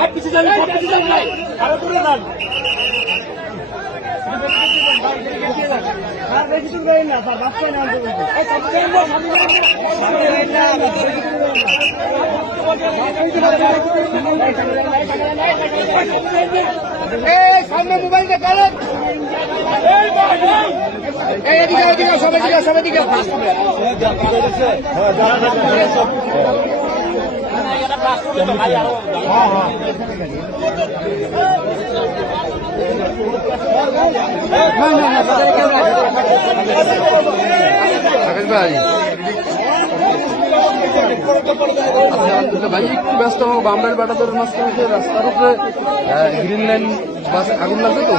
আর পিছিয়ে যান পিছিয়ে যান ভাই আরও দূরে যান না বাবা না সামনে মোবাইল দেখালেন এদিকে এদিকে সবাই দিকে সবাই দিকে আকাশ ভাই আচ্ছা, ভাই, একটু ব্যস্ত হোক বামরাইল বাটাদের মাঝখানে রাস্তার উপরে গ্রিন লাইন বাস আগুন লাগবে তো?